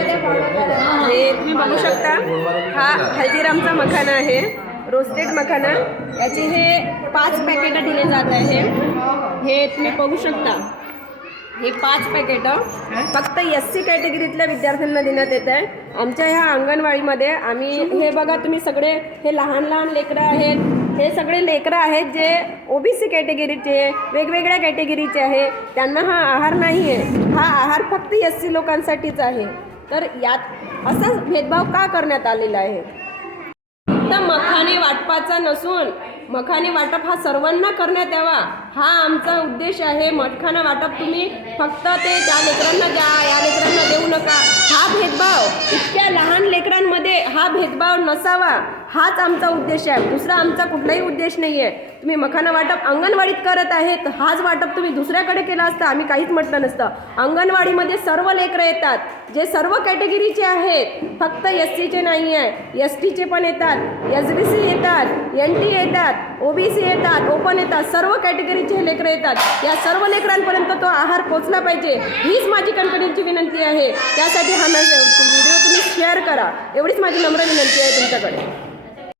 हे तुम्ही बघू शकता हा हल्दीरामचा मखाना आहे रोस्टेड मखाना. याचे हे पाच पॅकेटं दिले जात आहे. हे तुम्ही बघू शकता. हे पाच पॅकेटं फक्त एस सी कॅटेगरीतल्या विद्यार्थ्यांना देण्यात येत आहे. आमच्या ह्या अंगणवाडीमध्ये आम्ही हे बघा तुम्ही सगळे हे लहान लहान लेकरं आहेत. हे सगळे लेकरं आहेत जे ओबीसी कॅटेगरीचे वेगवेगळ्या कॅटेगरीचे आहे. त्यांना हा आहार नाही आहे हा आहार फक्त एस सी लोकांसाठीच आहे. तर यात असा भेदभाव का करण्यात आलेला आहे? फक्त मखाने वाटपाचा नसून मखाने वाटप हा सर्वांना करण्यात यावा. हा आमचा उद्देश आहे. मखाना वाटप तुम्ही फक्त ते त्या लेकरांना द्या या लेकरांना देऊ नका हा भेदभाव इतक्या लहान लेकरांमध्ये हा भेदभाव नसावा हाच आमचा उद्देश आहे. दुसरा आमचा कुठलाही उद्देश नाही आहे तुम्ही मखाना वाटप अंगणवाडीत करत आहेत हाच वाटप तुम्ही दुसऱ्याकडे केला असता आम्ही काहीच म्हटलं नसतं. अंगणवाडीमध्ये सर्व लेकरं येतात जे सर्व कॅटेगरीचे आहेत फक्त एस सीचे नाही आहे एस टीचे पण येतात एस बी सी येतात एन टी येतात ओ बी सी येतात ओपन येतात सर्व कॅटेगरीचे लेकरं येतात. या सर्व लेकरांपर्यंत तो आहार पोचला पाहिजे हीच माझी कंपनीची विनंती आहे. त्यासाठी हा व्हिडिओ तुम्ही शेअर करा. एवढीच माझी नम्र विनंती आहे तुमच्याकडे.